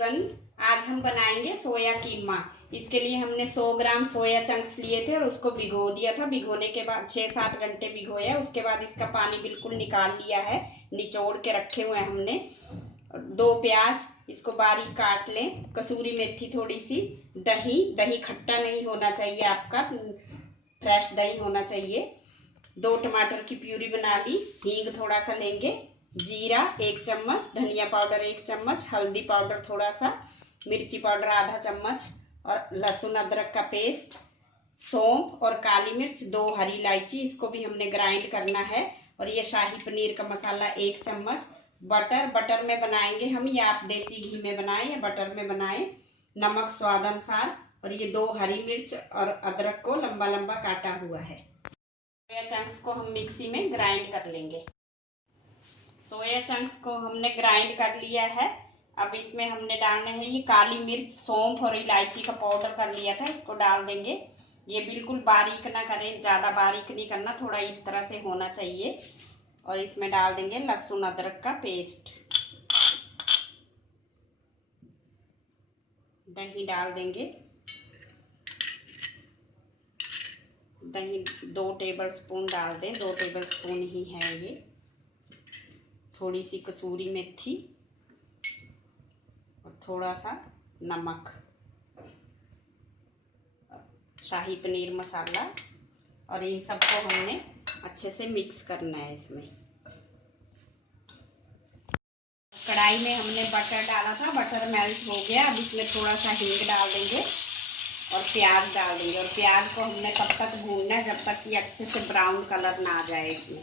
Everyone, आज हम बनाएंगे सोया कीमा। इसके लिए हमने 100 ग्राम सोया चंक्स लिए थे और उसको भिगो दिया था। भिगोने के बाद 6-7 घंटे भिगोया, उसके बाद इसका पानी बिल्कुल निकाल लिया है, निचोड़ के रखे हुए हैं हमने। 2 प्याज, इसको बारीक काट लें। कसूरी मेथी थोड़ी सी, दही, दही खट्टा नहीं होना चाहिए आपका, फ्रेश दही होना चाहिए। 2 टमाटर की प्यूरी बना ली। हींग थोड़ा सा लेंगे, जीरा 1 चम्मच, धनिया पाउडर 1 चम्मच, हल्दी पाउडर थोड़ा सा, मिर्ची पाउडर आधा चम्मच और लहसुन अदरक का पेस्ट, सौंफ और काली मिर्च, 2 हरी इलायची, इसको भी हमने ग्राइंड करना है। और ये शाही पनीर का मसाला 1 चम्मच। बटर में बनाएंगे हम, या आप देसी घी में बनाएं या बटर में बनाएं। नमक स्वाद अनुसार। और ये 2 हरी मिर्च और अदरक को लंबा लंबा काटा हुआ है। सोया चंक्स को हम मिक्सी में ग्राइंड कर लेंगे। सोया चंक्स को हमने ग्राइंड कर लिया है। अब इसमें हमने डालने हैं ये काली मिर्च, सौंफ और इलायची का पाउडर कर लिया था, इसको डाल देंगे। ये बिल्कुल बारीक ना करें, ज्यादा बारीक नहीं करना, थोड़ा इस तरह से होना चाहिए। और इसमें डाल देंगे लहसुन अदरक का पेस्ट। दही डाल देंगे। दही 2 टेबलस्पून डाल दें, 2 टेबलस्पून ही है ये। थोड़ी सी कसूरी मेथी और थोड़ा सा नमक, शाही पनीर मसाला, और इन सबको हमने अच्छे से मिक्स करना है। इसमें कढ़ाई में हमने बटर डाला था, बटर मेल्ट हो गया। अब इसमें थोड़ा सा हींग डाल देंगे और प्याज डाल देंगे। और प्याज को हमने तब तक भूनना है जब तक कि अच्छे से ब्राउन कलर ना आ जाए। इसमें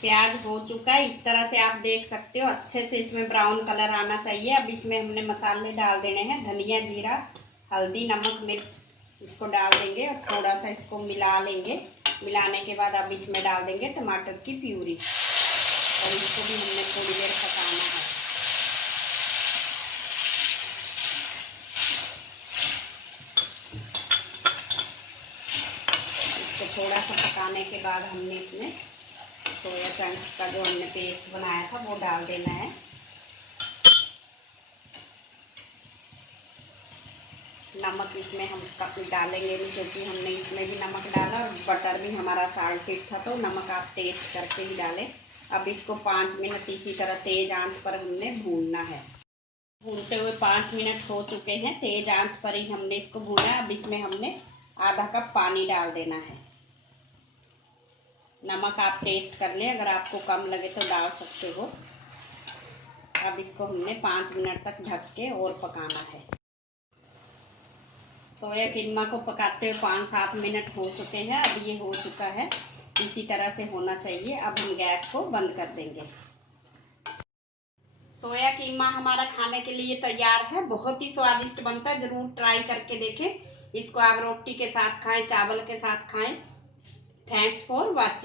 प्याज हो चुका है, इस तरह से आप देख सकते हो, अच्छे से इसमें ब्राउन कलर आना चाहिए। अब इसमें हमने मसाले डाल देने हैं, धनिया, जीरा, हल्दी, नमक, मिर्च, इसको डाल देंगे और थोड़ा सा इसको मिला लेंगे। मिलाने के बाद अब इसमें डाल देंगे टमाटर की प्यूरी और इसको भी हमने थोड़ी देर पकाना है। इसको थोड़ा सा पकाने के बाद हमने इसमें सोया चंक्स का जो हमने पेस्ट बनाया था वो डाल देना है। नमक इसमें हम कभी डालेंगे नहीं, क्योंकि हमने इसमें भी नमक डाला और बटर भी हमारा साल्टेड था, तो नमक आप टेस्ट करके ही डालें। अब इसको 5 मिनट इसी तरह तेज आंच पर हमने भूनना है। भूनते हुए 5 मिनट हो चुके हैं, तेज आंच पर ही हमने इसको भूना। अब इसमें हमने आधा कप पानी डाल देना है। नमक आप टेस्ट कर लें, अगर आपको कम लगे तो डाल सकते हो। अब इसको हमने 5 मिनट तक ढक के और पकाना है। सोया कीमा को पकाते हुए 5-7 मिनट हो चुके हैं। अब ये हो चुका है, इसी तरह से होना चाहिए। अब हम गैस को बंद कर देंगे। सोया कीमा हमारा खाने के लिए तैयार है। बहुत ही स्वादिष्ट बनता है, जरूर ट्राई करके देखें। इसको आप रोटी के साथ खाएं, चावल के साथ खाएं। Thanks for watching.